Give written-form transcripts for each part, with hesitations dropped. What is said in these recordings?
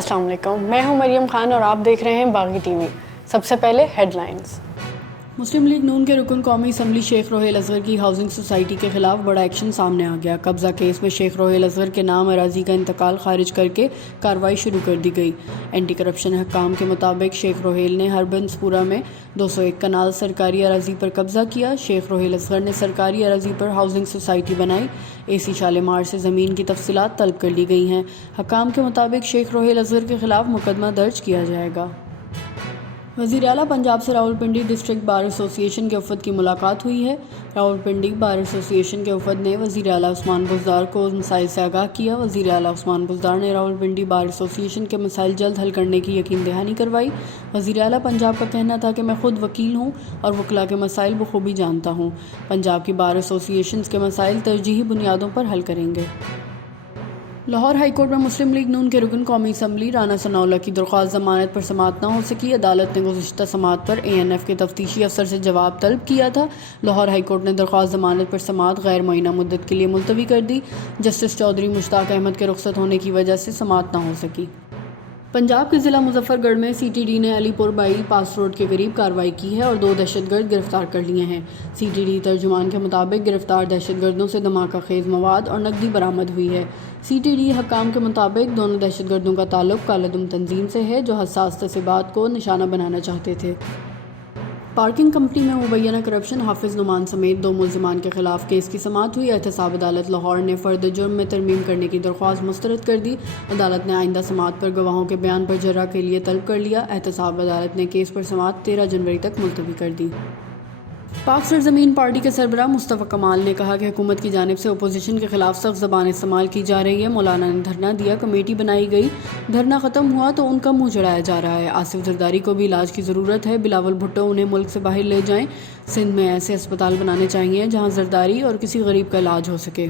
السلام علیکم، میں ہوں مریم خان اور آپ دیکھ رہے ہیں باغی ٹی وی۔ سب سے پہلے ہیڈ لائنز۔ مسلم لیگ نون کے رکن قومی اسمبلی شیخ روہیل اصغر کی ہاؤسنگ سوسائٹی کے خلاف بڑا ایکشن سامنے آ گیا۔ قبضہ کیس میں شیخ روہیل اصغر کے نام اراضی کا انتقال خارج کر کے کارروائی شروع کر دی گئی۔ اینٹی کرپشن حکام کے مطابق شیخ روہیل نے ہربنس پورہ میں 201 کنال سرکاری اراضی پر قبضہ کیا۔ شیخ روہیل اصغر نے سرکاری اراضی پر ہاؤسنگ سوسائٹی بنائی۔ AC شالیمار سے زمین کی تفصیلات طلب کر لی گئی ہیں۔ حکام کے مطابق شیخ روہیل اصغر کے خلاف مقدمہ درج کیا جائے گا۔ وزیر اعلیٰ پنجاب سے راولپنڈی ڈسٹرکٹ بار ایسوسی ایشن کے وفد کی ملاقات ہوئی ہے۔ راولپنڈی بار ایسوسی ایشن کے وفد نے وزیر اعلیٰ عثمان بزدار کو مسائل سے آگاہ کیا۔ وزیر اعلیٰ عثمان بزدار نے راولپنڈی بار ایسوسی ایشن کے مسائل جلد حل کرنے کی یقین دہانی کروائی۔ وزیر اعلیٰ پنجاب کا کہنا تھا کہ میں خود وکیل ہوں اور وکلاء کے مسائل بخوبی جانتا ہوں۔ پنجاب کی بار ایسوسی ایشنز کے مسائل ترجیحی بنیادوں پر حل کریں گے۔ لاہور ہائی کورٹ میں مسلم لیگ نون کے رکن قومی اسمبلی رانا ثناءاللہ کی درخواست ضمانت پر سماعت نہ ہو سکی۔ عدالت نے گزشتہ سماعت پر ANF کے تفتیشی افسر سے جواب طلب کیا تھا۔ لاہور ہائی کورٹ نے درخواست ضمانت پر سماعت غیر معینہ مدت کے لیے ملتوی کر دی۔ جسٹس چودھری مشتاق احمد کے رخصت ہونے کی وجہ سے سماعت نہ ہو سکی۔ پنجاب کے ضلع مظفر گڑھ میں CTD نے علی پور بائی پاس روڈ کے قریب کارروائی کی ہے اور 2 دہشت گرد گرفتار کر لیے ہیں۔ CTD ترجمان کے مطابق گرفتار دہشت گردوں سے دھماکہ خیز مواد اور نقدی برآمد ہوئی ہے۔ CTD حکام کے مطابق دونوں دہشت گردوں کا تعلق کالعدم تنظیم سے ہے جو حساس تسیبات کو نشانہ بنانا چاہتے تھے۔ پارکنگ کمپنی میں مبینہ کرپشن حافظ نعمان سمیت 2 ملزمان کے خلاف کیس کی سماعت ہوئی۔ احتساب عدالت لاہور نے فرد جرم میں ترمیم کرنے کی درخواست مسترد کر دی۔ عدالت نے آئندہ سماعت پر گواہوں کے بیان پر جرہ کے لیے طلب کر لیا۔ احتساب عدالت نے کیس پر سماعت 13 جنوری تک ملتوی کر دی۔ پاک سرزمین پارٹی کے سربراہ مصطفیٰ کمال نے کہا کہ حکومت کی جانب سے اپوزیشن کے خلاف سخت زبان استعمال کی جا رہی ہے۔ مولانا نے دھرنا دیا، کمیٹی بنائی گئی، دھرنا ختم ہوا تو ان کا منہ چڑھایا جا رہا ہے۔ آصف زرداری کو بھی علاج کی ضرورت ہے، بلاول بھٹو انہیں ملک سے باہر لے جائیں۔ سندھ میں ایسے اسپتال بنانے چاہیے جہاں زرداری اور کسی غریب کا علاج ہو سکے۔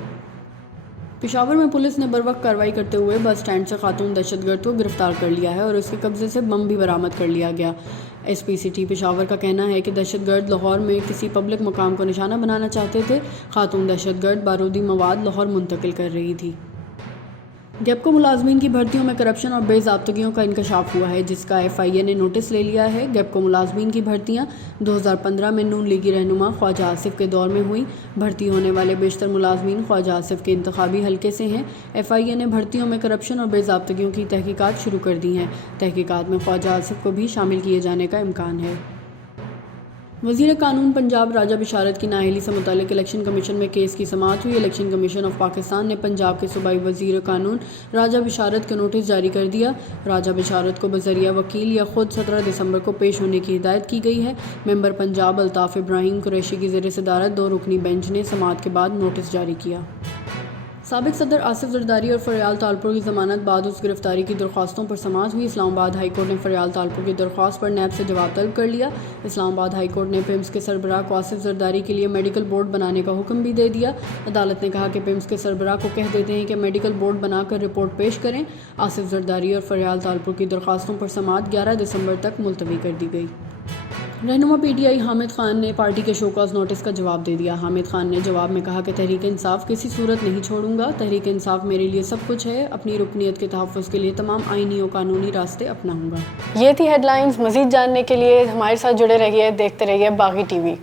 پشاور میں پولیس نے بروقت کارروائی کرتے ہوئے بس اسٹینڈ سے خاتون دہشت گرد کو گرفتار کر لیا ہے اور اس کے قبضے سے بم بھی برآمد کر لیا گیا۔ SP سٹی پشاور کا کہنا ہے کہ دہشت گرد لاہور میں کسی پبلک مقام کو نشانہ بنانا چاہتے تھے۔ خاتون دہشت گرد بارودی مواد لاہور منتقل کر رہی تھی۔ گیپکو ملازمین کی بھرتیوں میں کرپشن اور بے ضابطگیوں کا انکشاف ہوا ہے جس کا FIA نے نوٹس لے لیا ہے۔ گیپکو ملازمین کی بھرتیاں 2015 میں نون لیگی رہنما خواجہ آصف کے دور میں ہوئیں۔ بھرتی ہونے والے بیشتر ملازمین خواجہ آصف کے انتخابی حلقے سے ہیں۔ FIA نے بھرتیوں میں کرپشن اور بے ضابطگیوں کی تحقیقات شروع کر دی ہیں۔ تحقیقات میں خواجہ آصف کو بھی شامل کیے جانے کا امکان ہے۔ وزیر قانون پنجاب راجہ بشارت کی نااہلی سے متعلق الیکشن کمیشن میں کیس کی سماعت ہوئی۔ الیکشن کمیشن آف پاکستان نے پنجاب کے صوبائی وزیر قانون راجہ بشارت کو نوٹس جاری کر دیا۔ راجہ بشارت کو بذریعہ وکیل یا خود 17 دسمبر کو پیش ہونے کی ہدایت کی گئی ہے۔ ممبر پنجاب الطاف ابراہیم قریشی کی زیر صدارت 2 رکنی بینچ نے سماعت کے بعد نوٹس جاری کیا۔ سابق صدر آصف زرداری اور فریال تالپور کی ضمانت بعد اس گرفتاری کی درخواستوں پر سماعت ہوئی۔ اسلام آباد ہائی کورٹ نے فریال تالپور کی درخواست پر نیب سے جواب طلب کر لیا۔ اسلام آباد ہائی کورٹ نے PIMS کے سربراہ کو آصف زرداری کے لیے میڈیکل بورڈ بنانے کا حکم بھی دے دیا۔ عدالت نے کہا کہ PIMS کے سربراہ کو کہہ دیتے ہیں کہ میڈیکل بورڈ بنا کر رپورٹ پیش کریں۔ آصف زرداری اور فریال تالپور کی درخواستوں پر سماعت 11 دسمبر تک ملتوی کر دی گئی۔ رہنما PTI حامد خان نے پارٹی کے شو کاز نوٹس کا جواب دے دیا۔ حامد خان نے جواب میں کہا کہ تحریک انصاف کسی صورت نہیں چھوڑوں گا۔ تحریک انصاف میرے لیے سب کچھ ہے۔ اپنی رکنیت کے تحفظ کے لیے تمام آئینی و قانونی راستے اپناؤں گا۔ یہ تھی ہیڈ لائنز۔ مزید جاننے کے لیے ہمارے ساتھ جڑے رہیے، دیکھتے رہیے باغی ٹی وی۔